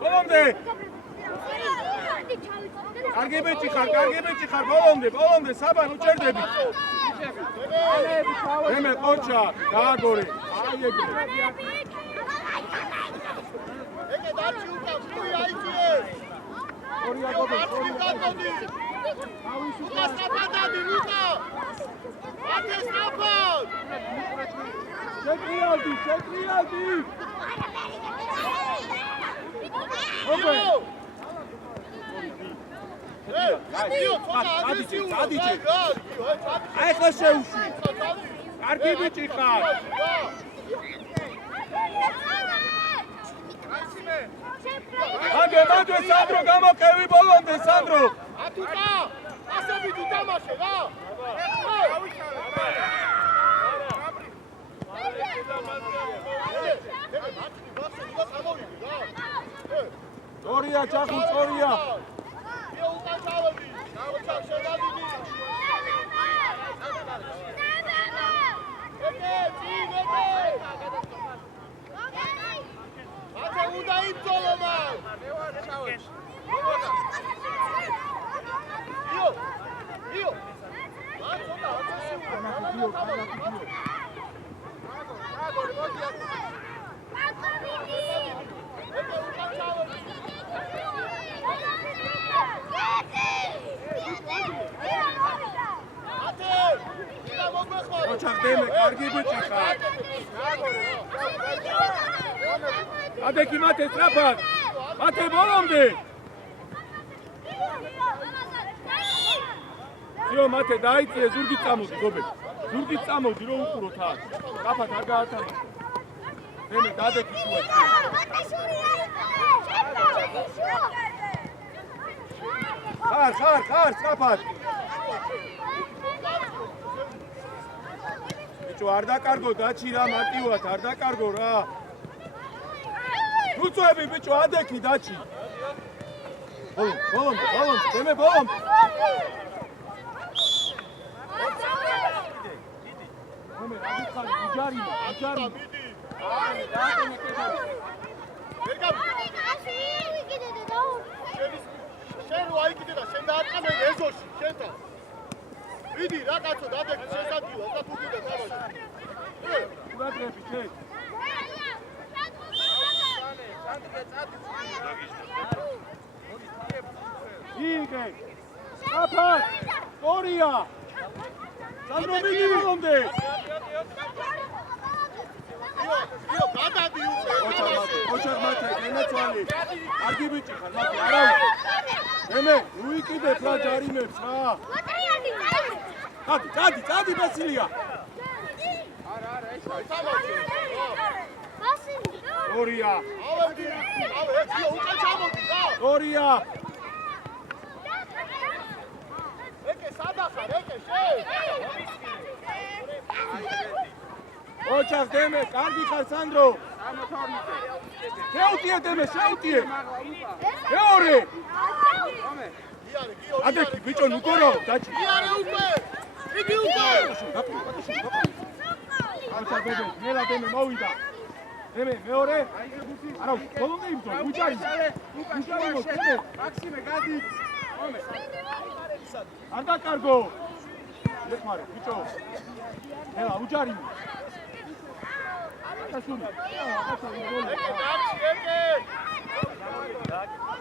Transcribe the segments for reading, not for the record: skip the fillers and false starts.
ბოლომდე კარგი ბიჭი ხარ, ბოლომდე, საბან უჭერდები. მე ყოჩა, გააგორი. აი ეგრე. ეგე დარჩი უკან, ფუი აიწიე. ორია გობი. უკა საფადადი, უკა. ათე საფად. შეტრიალდი. ოპე. წადიჭე. აი ხა შეუშვი. კარგი ბიჭი ხარ. მაგე სანდრო გამოყევი ბოლომდე სანდრო. ატუკა, ასები თუ თამაშე რა. წორია ჩახუ, წორია. უკან ჩავედი. ჩავედი შედადიდი. ათე უნდა იბრძოლო მან. იო. ოჩახდემე, კარგი ბიჭი ხარ. ადექი მათე სწრაფად. მათე ბოლომდე. იო მათე დაიწიე ზურგი წამოდი გობე. ზურგი წამოდი რომ უყუროთ აქ. სწრაფად არ გაათამა. მე დადექი შუა. ხარ სწრაფად. ბიჭო არ დაკარგო დაჩი რა მარტივად არ დაკარგო რა. უწვევი ბიჭო ადექი დაჩი. ბოლომ. მე ბოლომ. მე რადიკალი უჯარი. აი დააკენე კეთილი. შენ რო აიკიდე და შენ დააწყამე ეზოში შენთან. ვიდი რა კაცო დადექი შესაძიო და თუ კიდე თამაში. ურადრები ჩე. იგე. აფა. ორია. სანდრო მიდი ბოლომდე. იო გადადი უკვე. ოჩარ მათე ენაცვალი. კარგი ბიჭი ხარ მათე არა. მე უიკიდებ რა ჯარიმებს რა. წადი ბასილია. არა, ეს თამაში. ორია. ავედი, უკან ჩამოდი რა. ორია. ეკე სადახარ, ეკე შე. ოჩახდემე, კარგი ხარ სანდრო. შეუტიე დემე, შეუტიე. მეორე. ადექი ბიჭო ნუგორო, დაჩი. იარე უკვე. იგი უკვე. ოჩახდემე, მელა დემე მოვიდა. დემე მეორე. არა, ბოლომდე იბრძოლე, უჯარი. მაქსიმე გადი. არ დაკარგო. ეხმარე, ბიჭო. მელა უჯარი.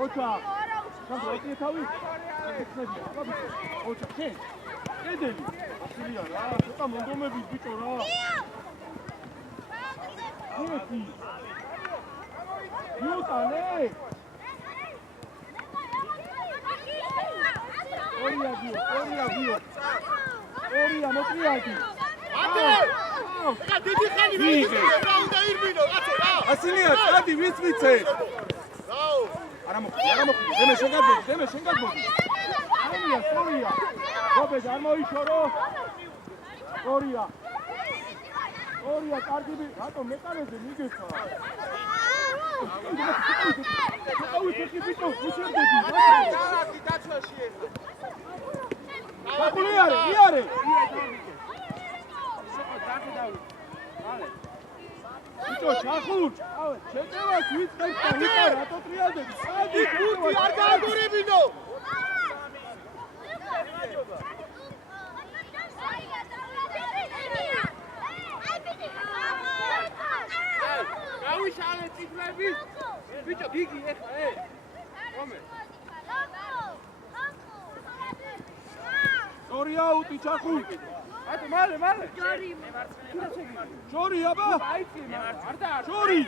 ოჩა. სანდრო ეკე თავი. ოჩა, შენ. ედელი. ასილია რა, ცოტა მონდომები ბიჭო რა. ეკი. იუტანე. ორია მოტრიალდი. ათე. რა დიდი ხანი ვიძე რა უნდა ირბინო კაცო რა. ასილია, წადი ვის ვიცე. რაო. არა მოხდი. დემე შენ გადმოდი. ორია. გობე არ მოიშორო. ორია, კარგი რატომ მეტანეზე მიგეცა? აუჩი ბიჭო, უჩერდები. დარაკი დაცვაში ეხა. აკული იარე. ბიჭო, ჩახურჭ. შეტევას ვიწყებ და ვიყა რატო ტრიალდები? სადი გურთი არ გააგორებინო. გავიშალე წიფლები. ბიჭო, გიგი ეხლა რომე? Sorry out, Chaku. Male. Sorry, aba. Sorry.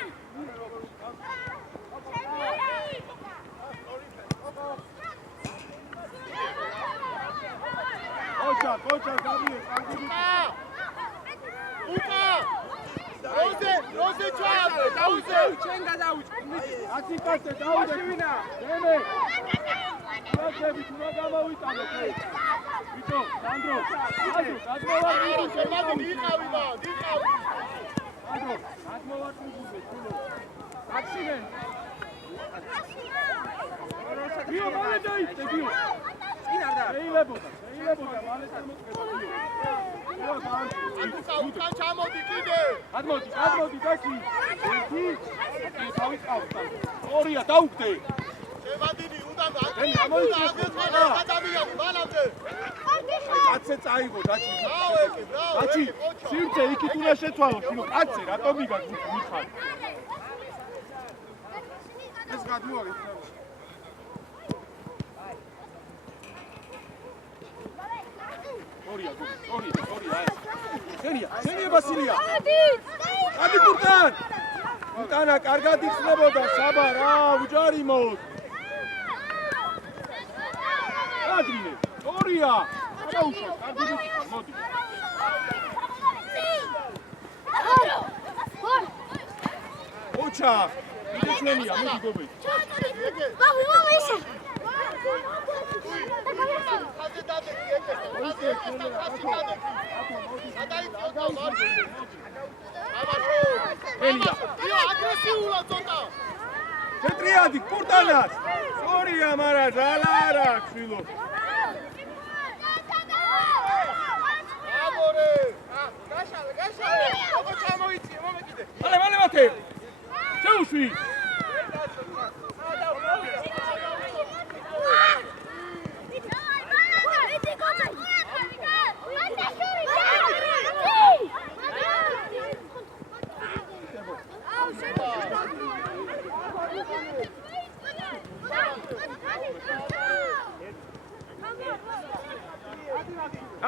Kocha, Gabriel. Rose Chave, Chenga dauch. Atikase dauch vina. Deme. Rosები თუ რა გამოვიტანო კი. ბიჭო, სანდრო. შემადი იყავი და, იყავი. სანდრო, გადმოვატყუზე თულო. აკციდენტ. ბიო, მალე დაიწე, ბიო. წინ არ და. შეიძლება მალე შემოწმება ბიო. უკან ჩამოდი კიდე. გადმოდი დაკი. ერთი. დავიწყავ. ორია დაუგდე. შემადინი უნდა ადამიანი მანამდე. კაცე წაიღო დაჩი. დაჩი, სივრცე იქით უნდა შეცვალო, შინო კაცე რატომ მიხარ? ეს გადმოაგეთ. ორია. შენია ვასილია. ადი კურტან. კურტანა კარგად იხსნებოდა საბა რა, უჯარი მოდ. ადრინე, ორია. დაუშვა, კარგი მოდი. ოჩა, იდე ჩვენია, მოდი გობე. აგრესიულად ცოტა. ჩეტრიადი კურტანას. ორია, მარა ძალა არ აქვს შვილო. გაშალე. აბა ჩამოიწიე, მომეკიდე. მალე მათე. შეუშვი.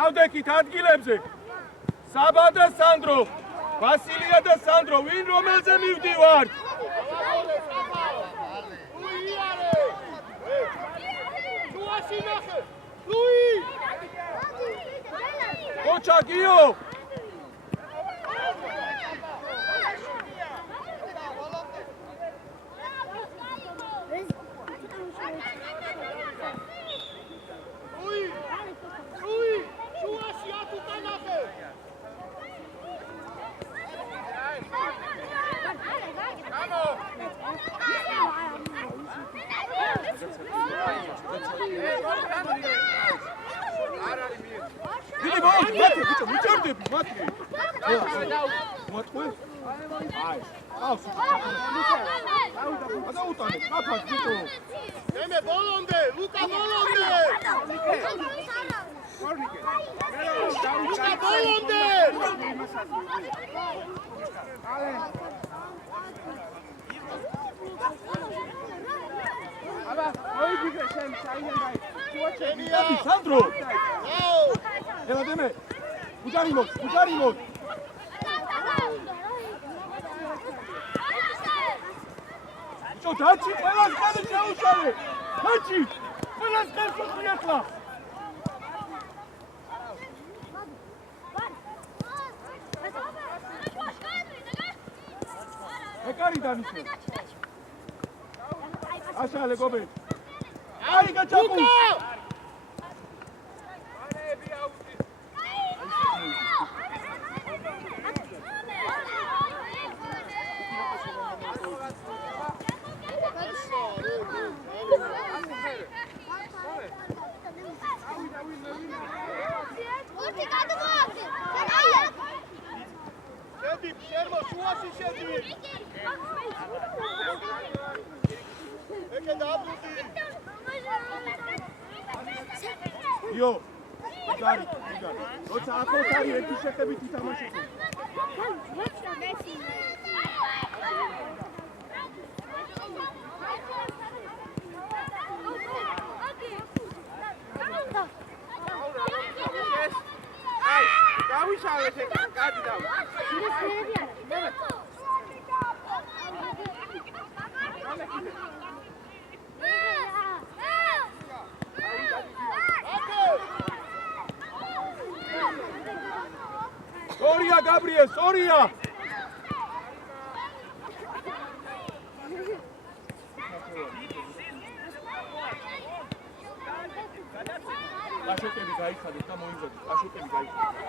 ავდექით ადგილებზე. საბა და სანდრო, ვასილია და სანდრო, ვინ რომელზე მივდივართ? ოჩა გიო. დიდი მოდი, მათე, ბიჭო, მიჭერდები, მათე. მათე? აი, ყავს. გადაუტანე, ყაფას, ბიჭო. დემე ბოლონდე, ლუკა ბოლონდე. ლუკა ბოლონდე. აბა, მოიგიგე შენ, საინენდაი. ჩუაჩენი, სანდრო. აუ. ელა დემე. უჯარი მოდ. ბიჭო, დაჩი, ყველას გადე შეუშალე. დაჩი, ყველას გასუხი ახლა. ეკარიდან ისე. აშალე გობე. აი გაჩაპუ. შედი, შერმო, შუაში შედი. იო გარი როცა ახალ ხარი ერთი შეხებით ითამაშეთ დავიშალეთ ეგ კარგი დავა სორია გაბრიელ სორია აშოკები გაიხადეთ და მოიმზადეთ აშოკები გაიხადეთ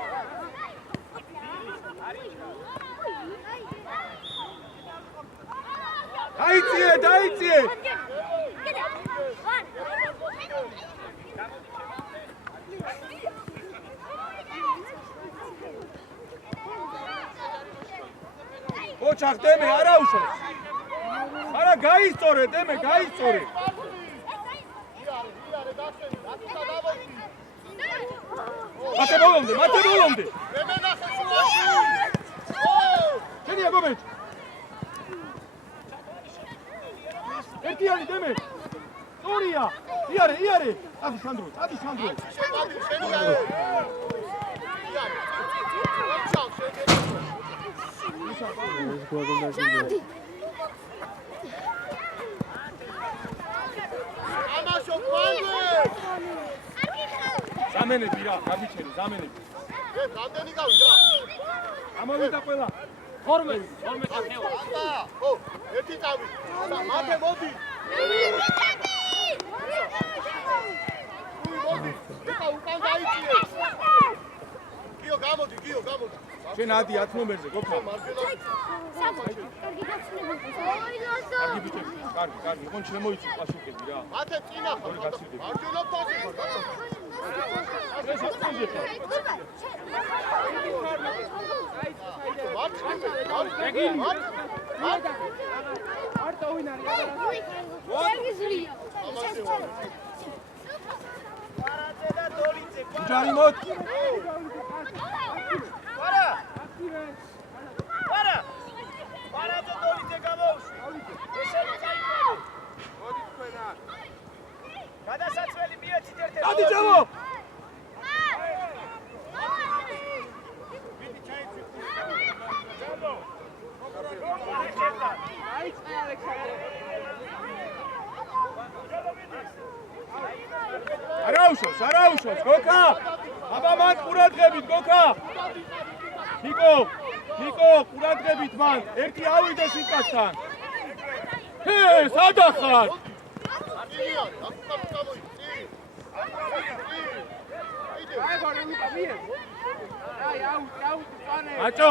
დაიციე ოჩახ დემე არა უშავს არა გაისწორე დემე გაისწორე მათე ბოლომდე შენია გომეთ ერთიანი დემე სორია იარე ადი სანდრო ზამენები რა გაგიჩერი ზამენები რამდენი გავიდა? ამოვიდა ყველა 12 ხო, ერთი წავი. მათე მოდი. უკან გაიწიე. გიო გამოდი. შენ ადი 10 ნომერზე გოფა კარგი ბიჭები კარგი ოღონდ შემოიცი პასუხები რა მათე წინა ხარ მარჯვენა ფასი ჯარი მოთ Para to dolice გამოუშვი. ესენი წაიყვანე. მოდი თქვენა. გადასაცველი მიეცით ერთ-ერთ. ადი ჯამო. ვიდი ჩაიცით. ჯამო. აიწყე ალექსანდრე. არაუშავს გოკა. აბა მან ყურადღებით გოკა. ნიკო, ყურადღებით მან, ერთი ავიდეს იკაცთან. სადა ხარ? აჭო,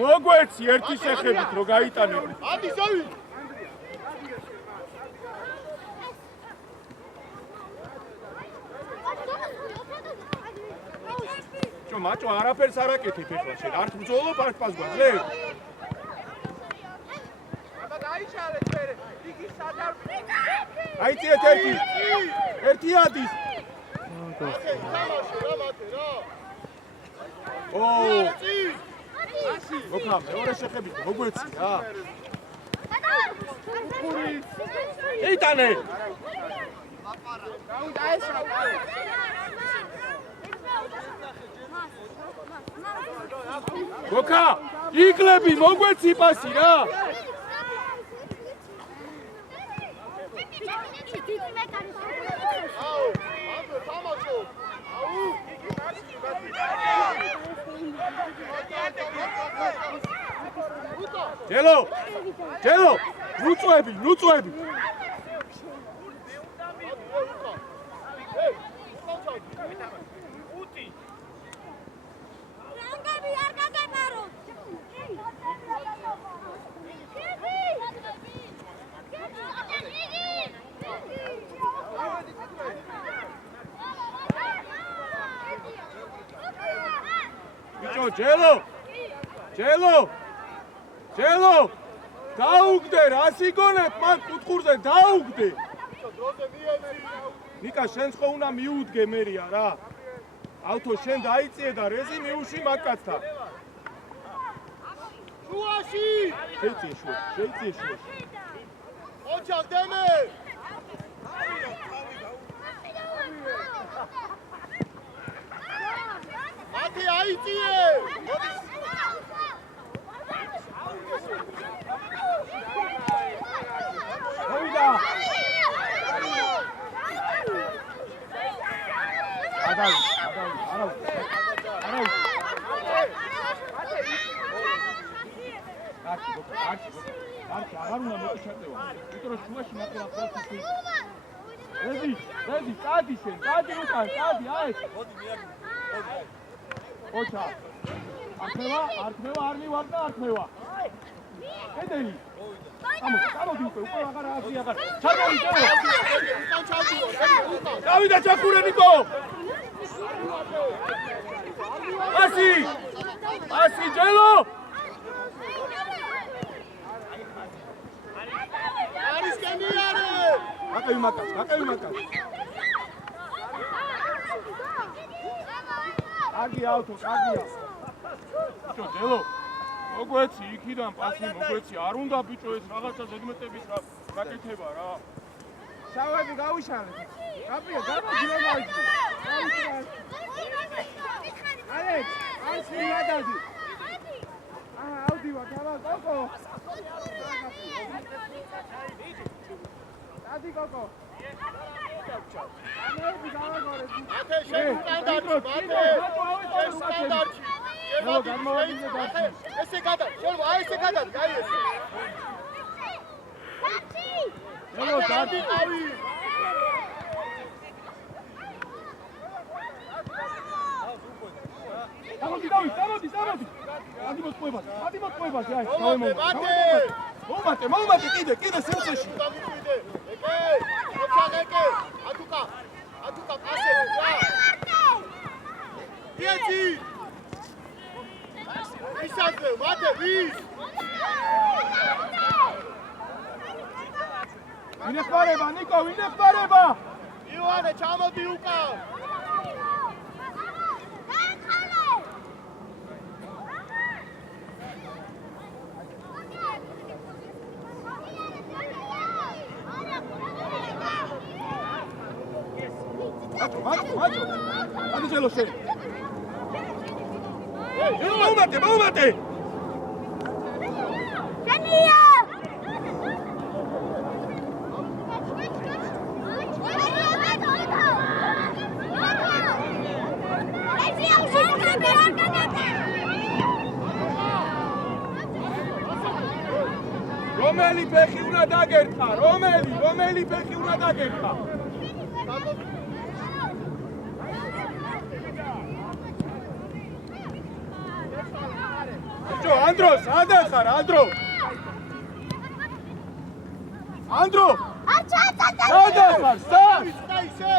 მოგვეცი ერთი შეხებით რო გაიტანები. ადი ზავი. მაჭო არაფერს არ აკეთებ ეხლა შენ არ ბრძოლობ არ პას გვაძლევ აბა გაიშალეთ მერე იგი სადარ აიწიეთ ერთი ადის გოკა მეორე შეხებით მოგვეცი რა იტანე გაუნდა ესრა გოკა იკლები მოგვეცი პასი რა ჯელო ლუწვები ჯელო დაუგდე რა სიგონებ მან კუთხურზე დაუგდე დროზე მიეცი. ნიკა შენს ხო უნდა მიუდგე მერია რა. ავთო შენ დაიწიე და რეზი მიუში მაგკაცთან. შუაში. შეიწიე შუაში. ოჩახ დემე. მათი აიწიე. მოვიდა. არა. არჩი, აღარ უნდა მეკუჩატევა. იმიტომ რომ შუაში ნახე ახალ ფიქრი. რედი, წადი შენ, წადი უკან, წადი, აი. მოდი მიაგ. ოჩა. არ მივარ და არ ხმევა. კედელი. წამოდი უკვე აღარ აზრი აღარ. ჩამოვი, უკან ჩავდიო, უკან. დავიდა ჩახურე ნიკო. ასი ჯელო. არის კენიარე. აკევი მაკაც. კარგი ავთო, კარგია. ბიჭო, ჯელო. მოგვეცი იქიდან პასი მოგვეცი. არ უნდა ბიჭო ეს რაღაცა ზედმეტების გაკეთება რა. შავები გავიშალეთ. გაბია, გამოდიო. ალექს, ასი გადადი. ავდივარ, დავა კოკო. დადი კოკო. ამები გავაგორეთ. ათე შენ უკან დარჩი, შენ უკან დარჩი. ესე გადა, შენ აი ესე გადა, გაი ესე. ჯელო, დადი ყავი. გამოდი. ადი მოწყვებაზე, აი, მომატე, კიდე სივრცეში. დამიკვიდე. ეკე, ათუკა, პასები, რა. იეცი. ისაზე, მათე, ვის? ვინახმარება, ნიკო, ვინახმარება? ივანე, ჩამოდი უკან. მაჯო. ადი ჯელო შენ. მომატე. კენია! რომელი ფეხი უნდა დაგერტყა? რომელი ფეხი უნდა დაგერტყა? ბიჭო, ანდრო, სად ხარ, ანდრო? სად ხარ, სად? ისე.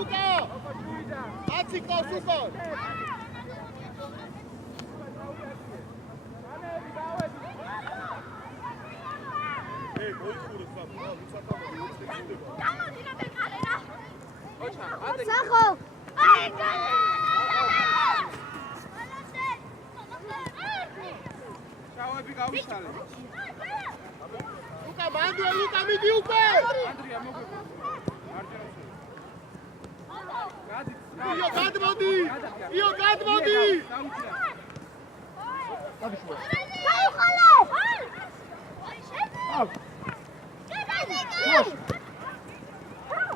უკა. აცი ყავს უკან. სახო! შავები გავიშალეთ. უკა მანდუე, უკა მიდი უკვე. ანდრია მოგვიყვება. გადმოდი. დადი შუა. გაიხალე!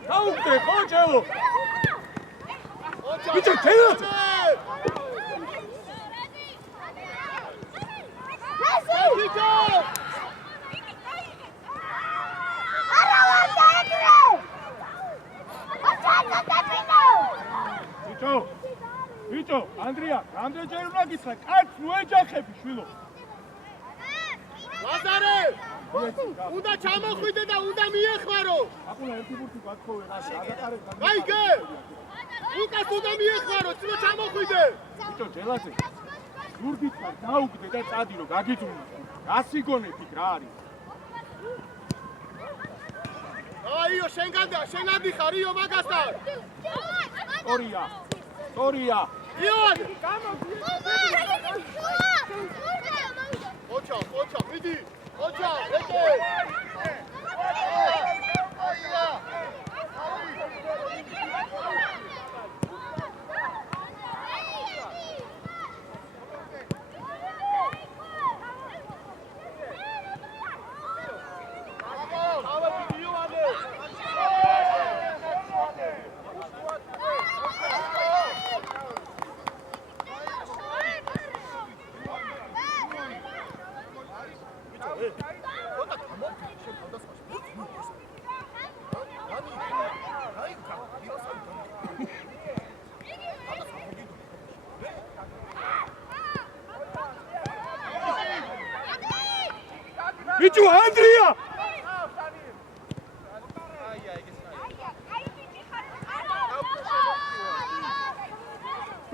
დაუგდე, ხო ჯელო? ბიჭო, თელაც. ბიჭო! არა ვარ დაეკრე! ბიჭო, ანდრია, რამდენჯერ უნდა გითხრა, კაცს მოეჯახები, შვილო. ლაზარე! უნდა ჩამოხვიდე და უნდა მიეხმარო. ახლა ერთი ბურთი გათხოვე. გაიგე! უკას უნდა მიეხმარო, წინა ჩამოხვიდე. ბიჭო, ჯელაზე. ზურგით ხარ, დაუგდე და წადი რომ გაგიძრუნო. გასიგონებ იქ რა არის? აიო, შენ გადიხარ, იო მაგასთან. სტორია. იოან! ოჩა, მიდი. ოჩა, ეკე. აია.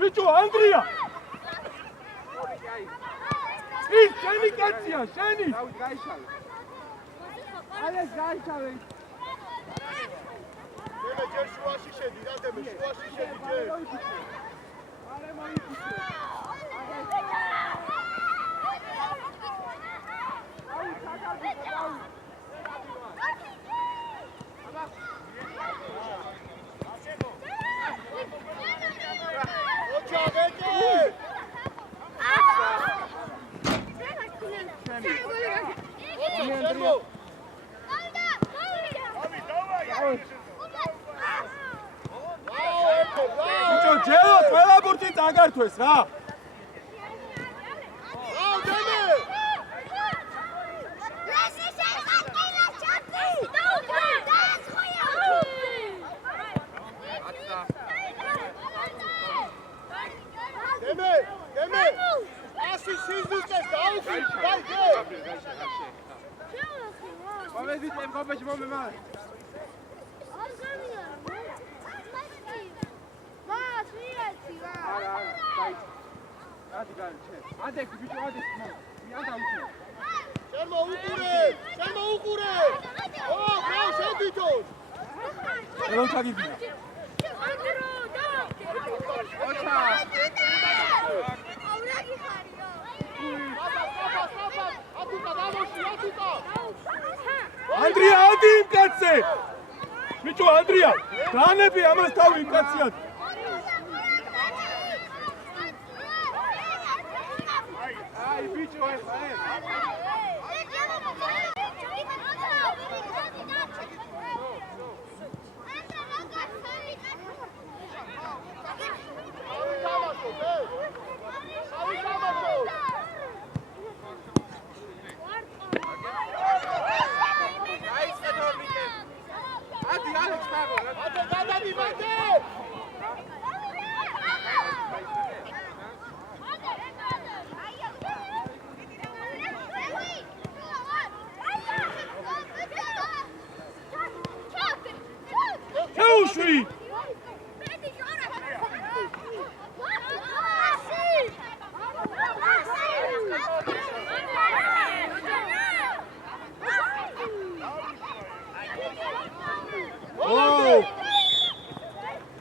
ბიჭო ანდრია ის შენი კაცია შენი დავით გაიშალე ალეს გაიშალე მე ჯერ შუაში შედი რა დემე შუაში შედი ჯერ არა მოიწიწე ბიჭო ჯელო ყველა ბურთი წაგართვეს რა ელო ჩაგიბინა ანდრია ადი იმ კაცზე ბიჭო ანდრია განები ამას თავი იმ კაციად აი ბიჭო ეხა Teushi! Oh!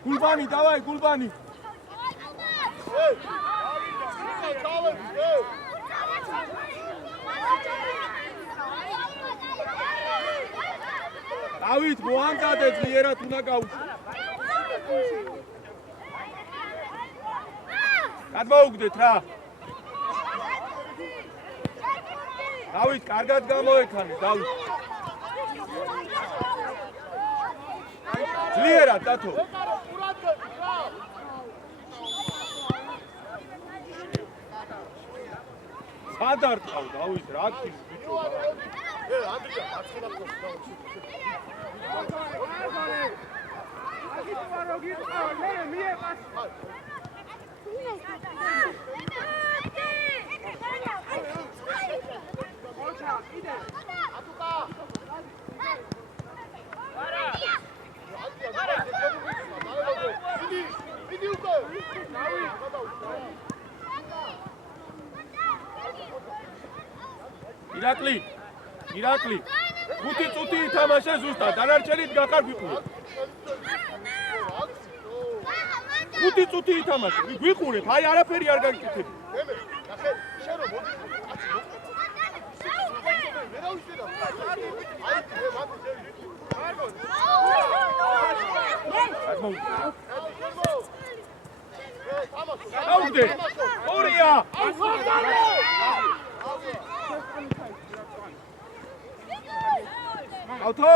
Gulbani, давай, Gulbani! დავით მოამზადე ძლიერად უნდა გაუშვი. გადმოუგდეთ რა. დავით კარგად გამოექანე, დავით. ძლიერად დათო. სადარტყავ დავით რა ქის ბიჭო. ანდრია, აცხელა ხო. ირაკლი 5 წუთი ითამაშე ზუსტად დანარჩენით გახარ გიყურე 5 წუთი ითამაშე გიყურეთ აი არაფერი არ გაგიკეთები მე ნახე შენ რომ მოდი მე რა ვიშედა აი მე მაგ აუდე ორია ავთო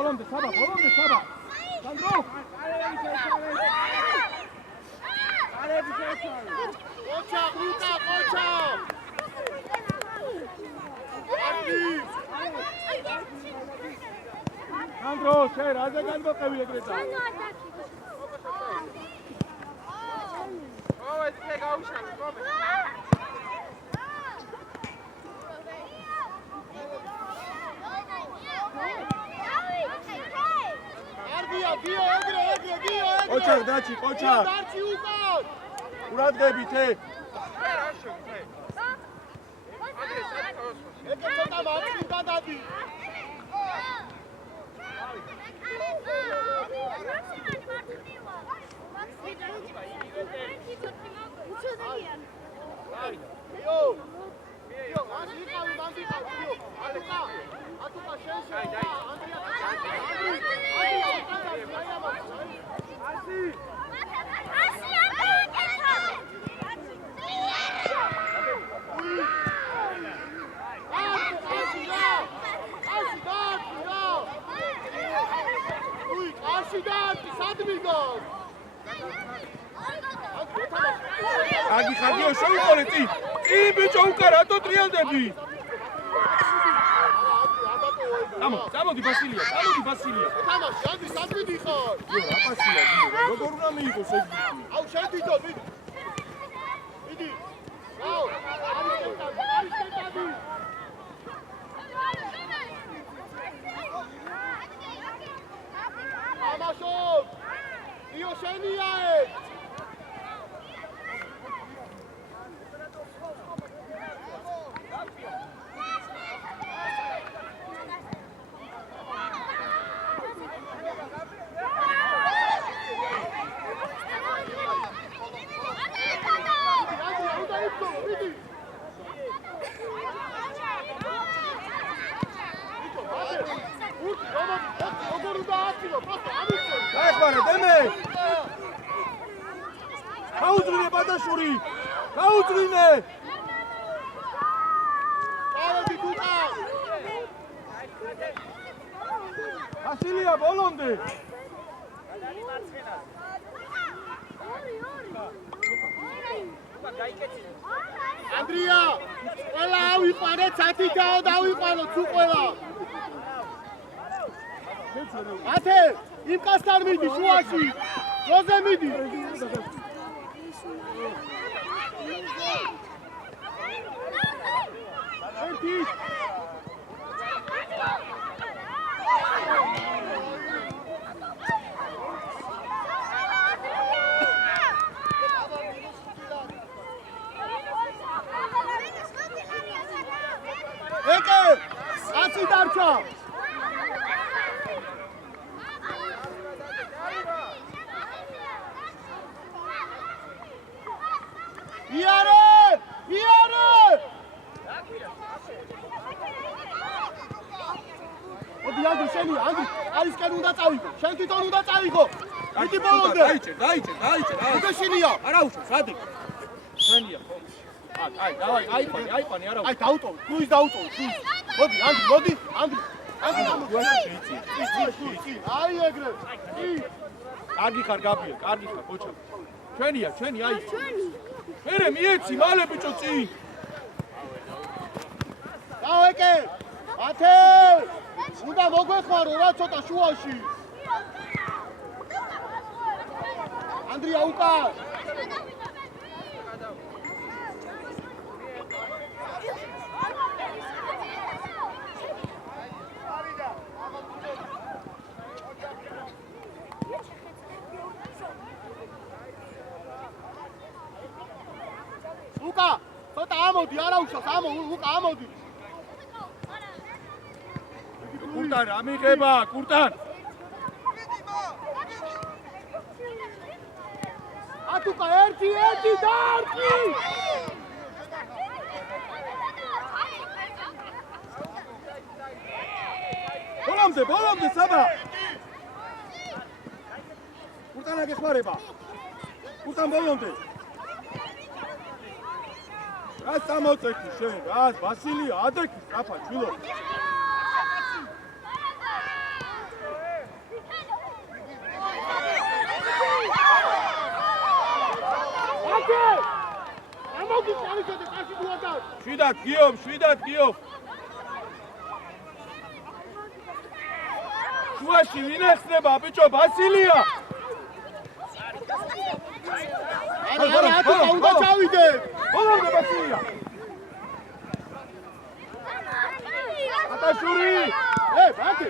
ბოლომდე საბა სანდრო კოჩა სანდრო შენ რაზე განმოყევი ეგრეთა ეს გაუშალე კომე გიო ეგრე კოჩარ დაჩი კოჩარ დარჩი უკან ყურადღებით რა შევთე აგრე საერთოდ ეგ ცოტა მარტივ გადადი გიო ანი იყავი მანდიყავი გიო ატუკა შენ აგი ხაგიო შევიყოლე წი ბიჭო უკან რატო ტრიალდები წამოდი ბასილია თამაში ანდრი სამშვიდი ხარ იო რა პასია როგორ უნდა მიიღოს ეს აუ შენ თვითონ მიდი აუ არის კენტადი ამაშობ იო შენია ეს გაიხმარა დემე გაუძრინე ბადაშური გაუძრინე კარები გუკა ასილია ბოლომდე ანდრია ყველა ავიყვანეთ სათითაო დავიყვანოთ თუ ყველა ათე იმ კასთან მიდი შუაში როზე მიდი ერთი ეკე აცი დარჩა იარე მოდი ანდრი შენი არისკენ უნდა წავიღო შენ თვითონ უნდა წავიღო მიდი ბოლომდე დაიჭერ უდეშინია არა უშო სადი შენია ხო აი დავაი აიყვანი არა აი დაუტოვე თუის დაუტოვე თუის მოდი ანდრი აი ეგრე კარგი ხარ გაბიე კარგი ხარ კოჩა ჩვენი აი მერე მიეცი მალე ბიჭო წინ დავეკე ათე უნდა მოგვეხმარო რა ცოტა შუაში ანდრია უკან ლუკა ცოტა ამოდი არა უშავს ლუკა ამოდი კურტან რა მიღება კურტან ატუკა ერთი და ერთი ბოლომდე საბა კურტანა გეხმარება კურტან ბოლომდე რას წამოწექი შენ რას ვასილია ადექი სწრაფა ჩვილო ამოდი წავიდე კაში გუადა შვიდად გიო შუაში ვინ ეხსნება ბიჭო ვასილია არა უნდა წავიდე ბოლომდე ვასილია ატაშური ბატე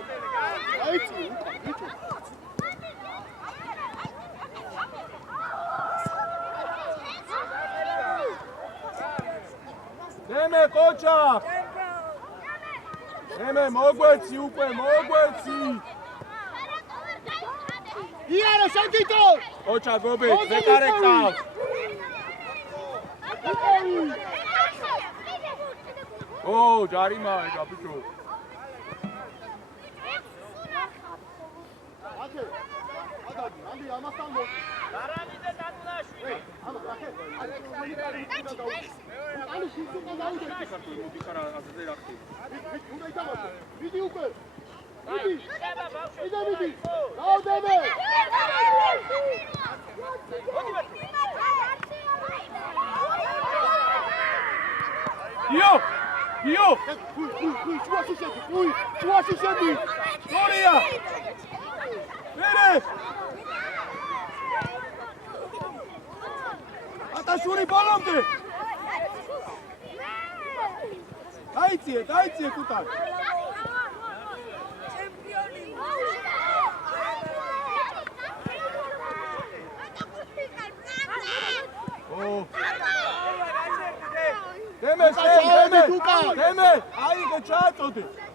აიცი ბიჭო დემე კოჩა დემე მოგვეცი უკვე მოგვეცი იარა შეკიტო კოჩა გობეთ მეკარეკავს ო ჯარიმა ეგა ბიჭო აკე ადი ამასთან მოდი არამიდე დათლაშვილი ანუ შუქა დაუჭე ქართული მოდიხარა აზრზე რა ხდება უნდა იტამაშო მიდი უკვე მიდი შეება ბავშვი მიდი გავდები გიო შუაში შედი სორია მერე ატაშური ბოლომდე დაიციე კუტან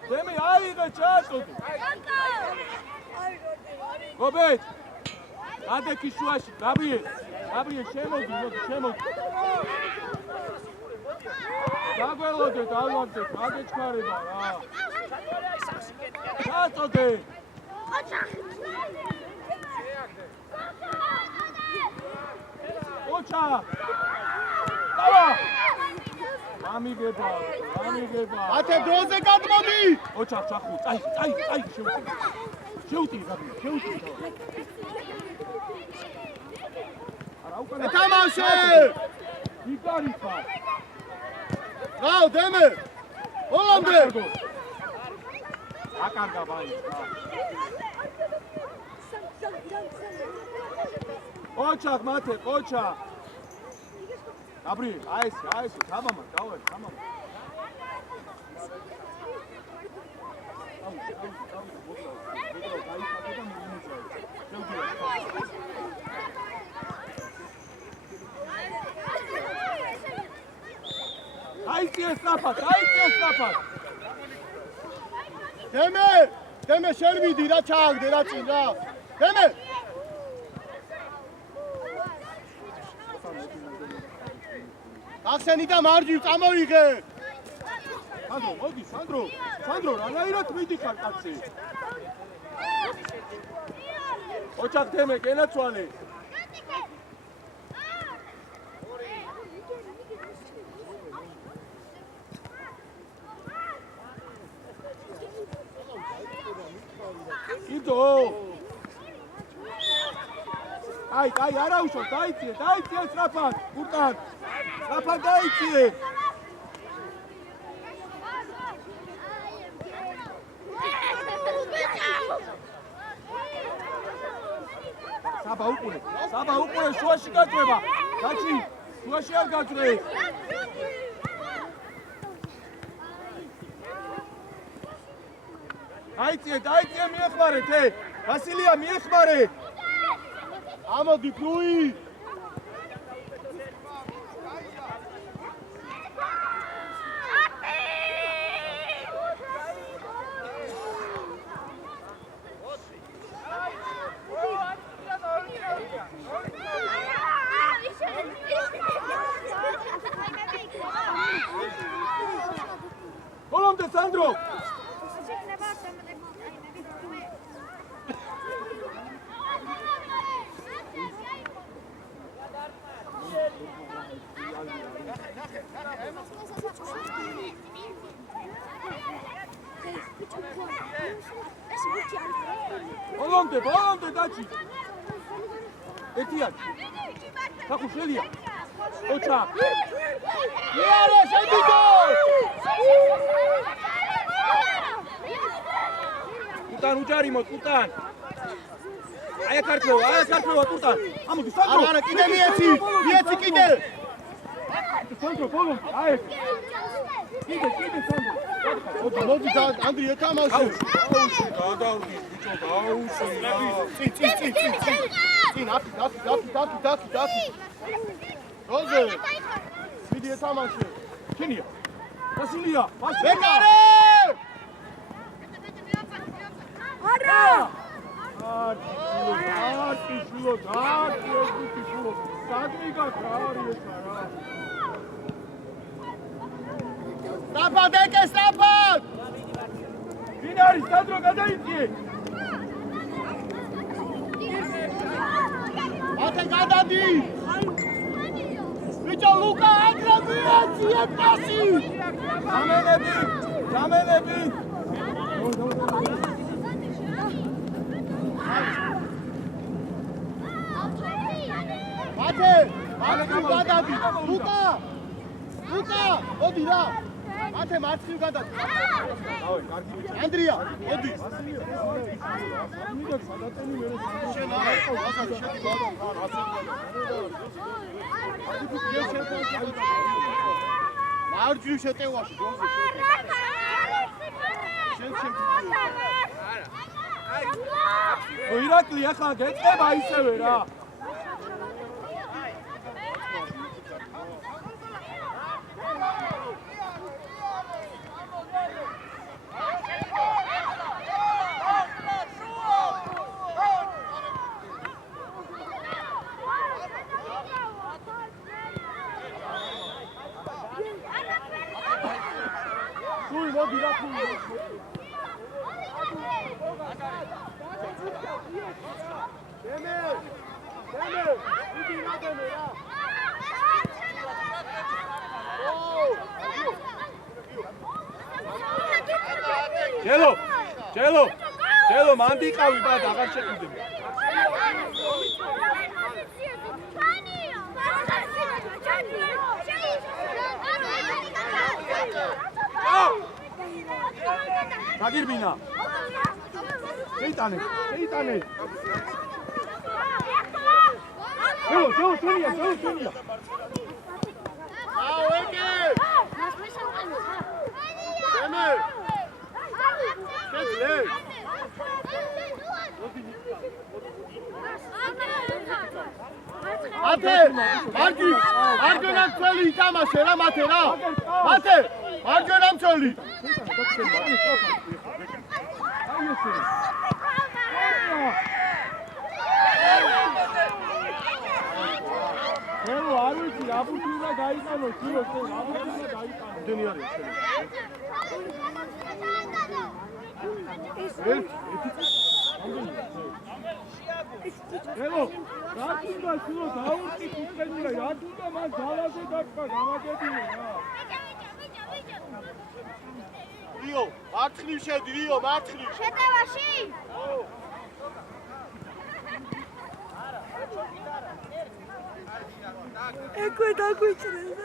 დემე აიღე ჩააწოდე გობეთ ადექი შუაში გაბრიე შემოდი დაგველოდეთ ალვანდეთ აგეჩქარება რა ჩააწოდე ოჩა დავა ამიგება ათე დროზე გადმოდი ოჩა ჩახუ წაი შეუტი არა უკან ეთამაშე იკარიფა გაუ დემე ბოლომდე აკარგა ბაი ოჩა მათე ოჩა გაბრიე აესე თამამა დავე თამამა აიციე სწრაფად დემე შენ ვიდი რა ჩააგდე რა წინ რა დემე ახსენი და მარჯვ წამოიღე სანდრო მოდი სანდრო რანაირად მიდიხარ კაცი ოჩახ თემე კენაცვალე იდო აი არა უშო დაიციე სწრაფად კურტან სწრაფად დაიციე საბა უყურე შუაში გაჭრება გაჩი შუაში არ გაჭრე დაიციე მიეხმარე თე ვასილია მიეხმარე ამოდი ფლუი ათო ბოლომდე დაჭი ეთიანი საკუშელია ოჩა იარე შედიდო კუტან უჯარიმო კუტან აი ქართლევა კუტან ამოდი სანდრო არა კიდე მიეცი კიდე სანდრო ბოლომდე აი კიდე სანდრო მოდი ანდრი ეთამაშე გადავდი ბიჭო დაუშვა წინ აფი როზე მიდი ეთამაშე ჩენია ვასილია ბეკარე არა არტი შულო სადმიგა ხარი ეს არა სტაფად ვინ არის სადრო გადაიწიე ათე გადადი ბიჭო ლუკა აგრაბიაციე პასი გამენები ათე გადადი ლუკა მოდი რა ათე მარცხნივ გადადი ანდრია მოდი მარჯვნივ შეტევაში ირაკლი ახლა გეწება ისევე რა მოდი რა თუ დემე იდი რა დემე რა ჯელო მანდიყავი ბად აღარ შეყიდები გაგირბინა შეიტანე ჯელო შენია აუ ეკე დემე შეძლე ათე მარჯვენა მცველი ითამაშე რა მათე მარჯვენა მცველი ელო არ ვიცი აბურთი უნდა გაიყანო შურო აბურთი უნდა გაიყანო დენი არის ელო რა თუნდა შურო დაურტი თვითმეტია რა თუნდა მან ძალაზე დაკვა გამაგებინე რა რიო მარცხნივ შედი რიო მარცხნივ შეტევაში ეკო დაგვიჭრეს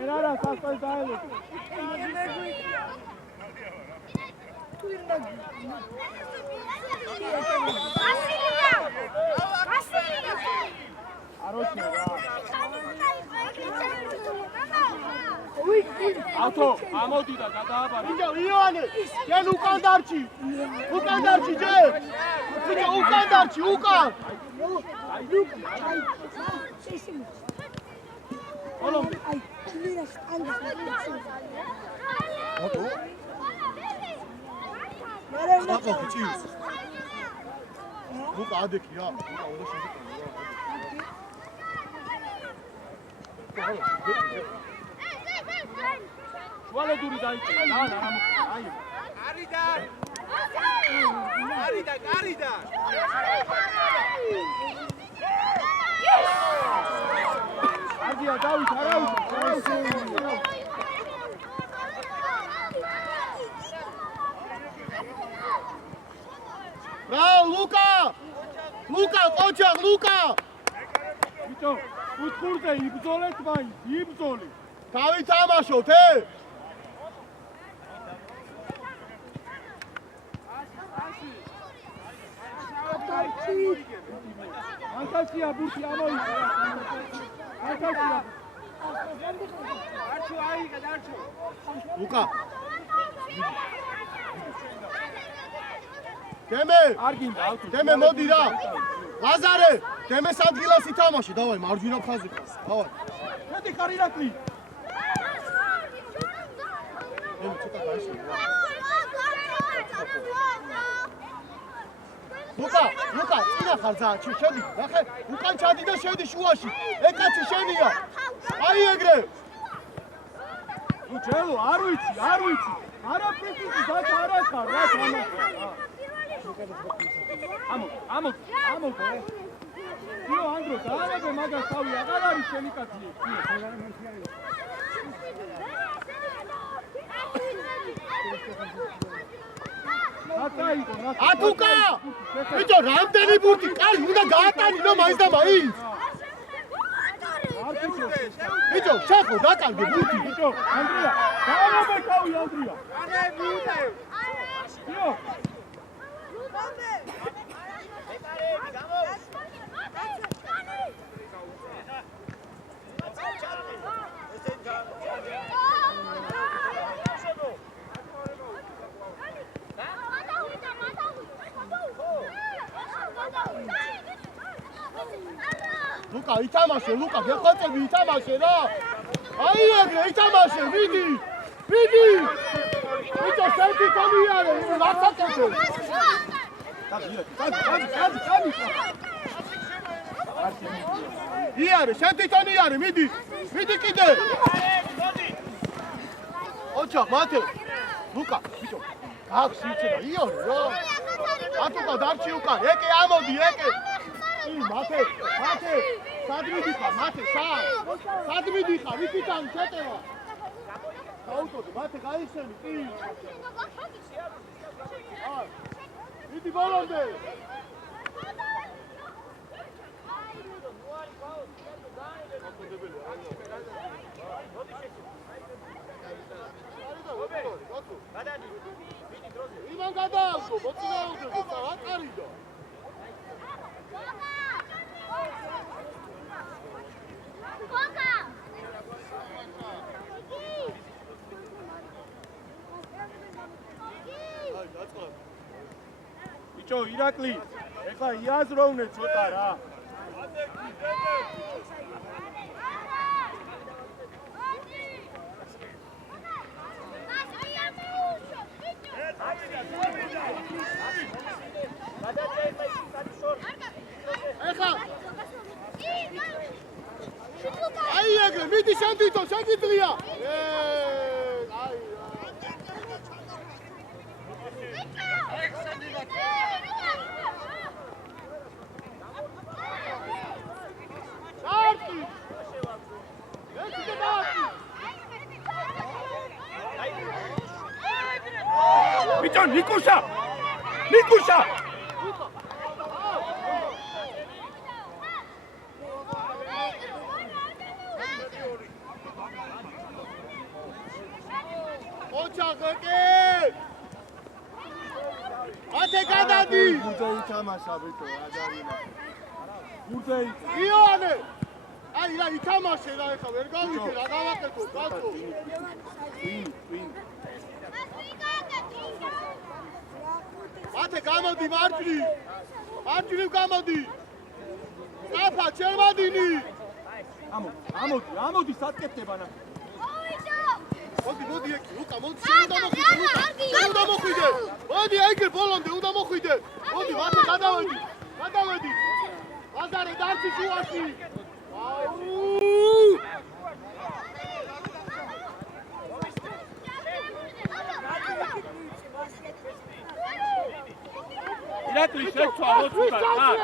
ერარა სასწაულს დაელო აროჩია რა ათო ამოდი და გადააბარე ბიჭო იოანე ჯენ უკან დარჩი ჯენ ბიჭო უკან დარჩი უკან ბოლომდე აი ლირას ანდა ათო მერე დაყო ჭირს უკა ადექი რა უკა უნდა შეგიტანო რა შუალედური დაიწყო და არა აი გარიდან არგია დავით არავის რა ლუკა ყოჩა ლუკა ბიჭო უთხურზე იბრძოლეთ მაინც იბრძოლი გავითამაშოთ ანკაცია ბურთი ამოიღო ანკაცია არჩო აიღე არჩო ლუკა დემე არ გინდა ავთო დემე მოდი რა ლაზარე დემეს ადგილას ითამაშე დავაი მარჯვენა ფაზე ყავს დავაი შედი ხარირაკლი დემე ცოტა გაიშალე ლუკა წინა ხარ ძა შედი ნახე უკან ჩადი და შედი შუაში ეკაცი შენია აი ეგრე ნუ ჯელო არ ვიცი არაფრის დაც არ ახარ რა თამაშია ამო იო ანდრო დაანებე მაგას თავი აღარ არის შენი კაცი ატუკა ბიჭო რამდენი ბურთი კარი უნდა გაატანინო მაინც და მაინც ბიჭო შეხო დაკარგე ბურთი ბიჭო ანდრია დაანებე თავი ანდრია იო ლუკა ითამაშე ლუკა გეხვეწები ითამაშე რა აი ეგრე ითამაშე ვიდი ბიჭო შენი თამიარე ლაკაკეთე იარე შენ თვითონ იარე მიდი კიდე ოჩა მათე ლუკა ბიჭო გაქვს იცოდა იარე რა ატუკა დარჩი უკან ეკე ამოდი ეკე მათე სად მიდიხარ მათე სად მიდიხარ იქიდან შეტევა გაუტოდი მათე გაიხსენი კი მიდი ბოლომდე იმან გადაავსო მოწინააღმდეგე რა კარიდა ბიჭო ირაკლი ეხლა იაზროვნე ცოტა რა ეხლა აი ეგრე მიდი შენ თვითონ შეგიძლია აი ბიჭო ნიკუშა ოჩახეკე ათე გადადი ბურთი ითამაშა ბიჭო აზარინა ბურთი იონე აი რა ითამაშე რა ეხა ვერ გავიქე რა გავაკეთო კაცო ვინ ათე გამოდი მარჯვნივ გამოდი საფა ჩერმადინი ამოდი სატკეთება ნა მოდი ეკი ლუკა მოდი შენ უნდა მოხვიდე მოდი ეგრე ბოლომდე უნდა მოხვიდე მოდი მათე გადავედი ლაზარე დარჩი შუაში აუ ირაკლი შეცვალ ოცგან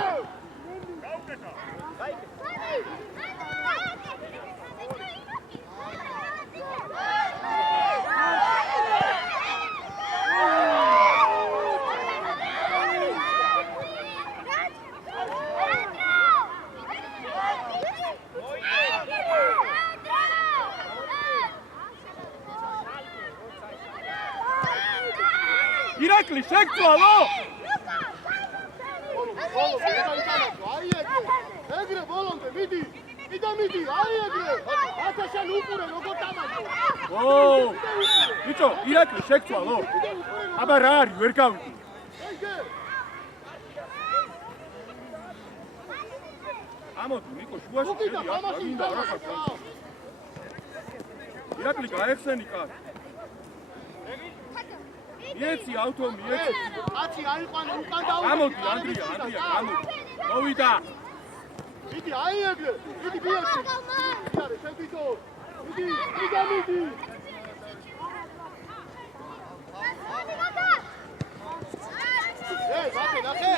ირაკლი შეცვალო ეგრე ბოლომდე მიდი აი ეგრე ათაშენ უყურე როგორ დამაჯო ბიჭო ირაკლი შეცვალო აბა რა არის ვერ გავიგე ამოდი ნიკო შუაში ირაკლი გაეხსენი კაც მიეცი ავტო მიეცი აცი აიყვანე უკან დაუდი გამოდი ანდრია გამოდი მოვიდა მიდი აი ეგრე მიდი მიეცი არე შევიდო მიდი მათე ნახე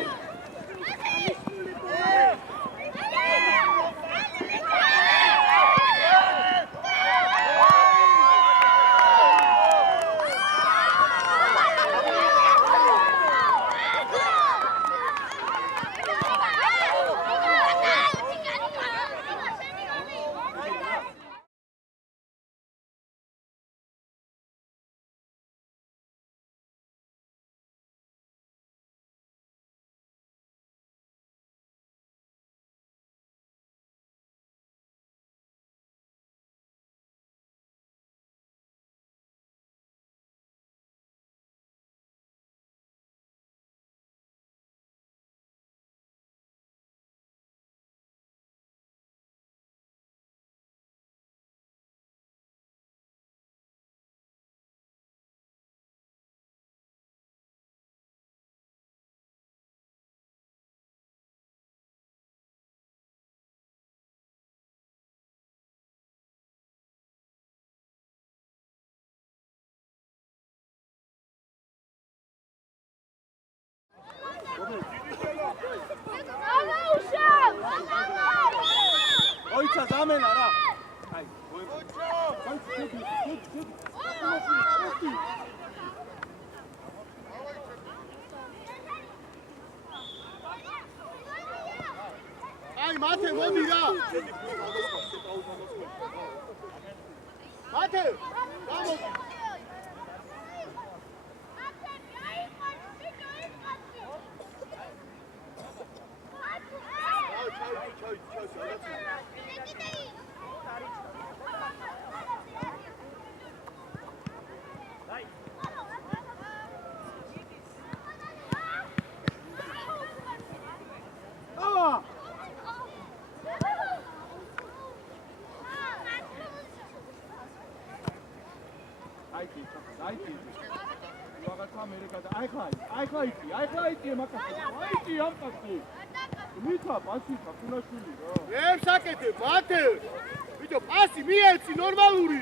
ოიცა დამენა რა აი აი მათე მოდი რა მათე გამოდი აიხლა იწი მაკაცი ამკაცი მითხა პასი ხახუნაშვილი რა ვერ საკეთე მათე ბიჭო პასი მიეცი ნორმალური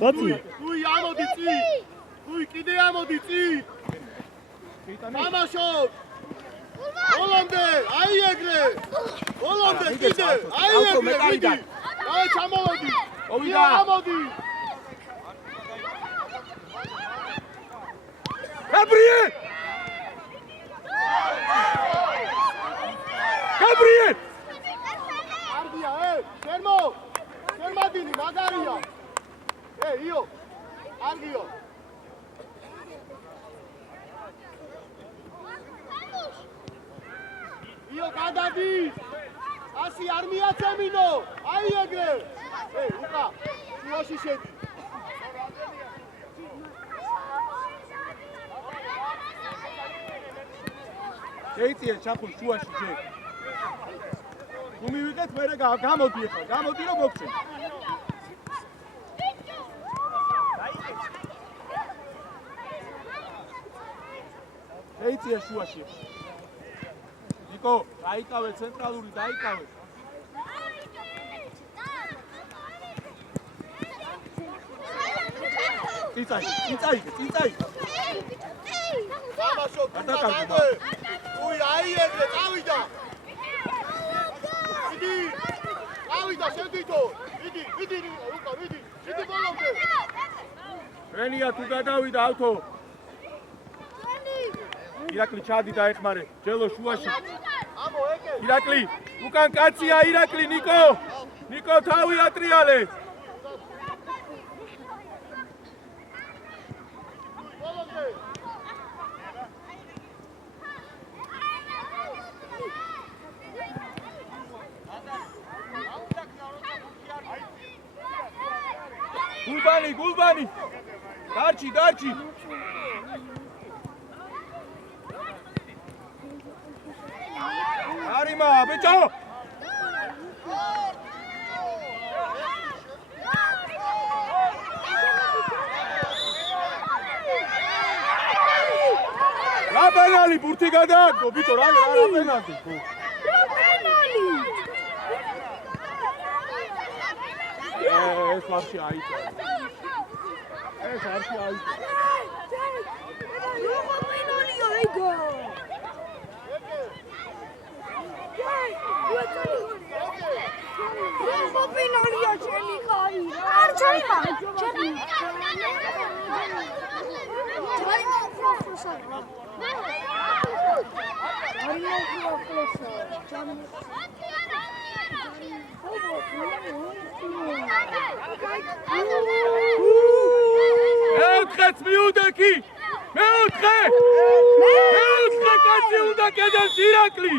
ბაცი უი ამოდი წი უი კიდე ამოდი წი მამაშო ბოლომდე აი ეგრე ბოლომდე კიდე აი ეგრე მიდი აი ჩამოვედი მოვიდა ამოდი გაბრიელ არდია შერმო შერმადინი მაგარია იო არგიო იო გადადი ასი არ მიაცემინო აი ეგრე უკა შუაში შედი შეიწიე ჩაფულ შუაში ჯე თუ მივიღეთ მერე გამოდი ახლა გამოდი რომ მოგწე შეიწია შუაში. ნიკო, დაიკავე ცენტრალური, დაიკავე. წიწაი. თამაშო, გადაგე. უი, აიერე, წავიდა. იდი. წავიდა შედითო. იდი, ლუკა, იდი ბოლომდე. რენია თუ გადავიდა ავთო. ირაკლი ჩადი დაეხმარე. ჯელო შუაში. ამო, ეკე. ირაკლი, უკან კაცია ირაკლი, ნიკო. ნიკო თავი ატრიალე. გულბანი. დარჩი. არიმა, ბიჭო. რა პენალი ბურთი გადააგდო, ბიჭო, რა პენალი? ეს არში აიწა. Rojo penalio, ego. Rojo penalio, Jenny Kai. Archana. მეოთხეც მიუდექი! მეოთხე კაცი უნდა კედელს ირაკლი!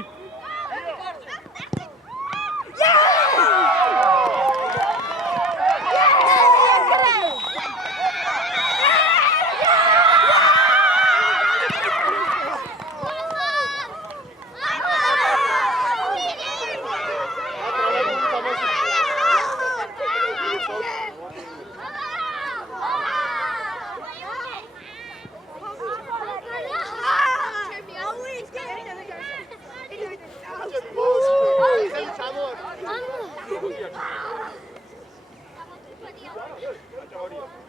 Come on.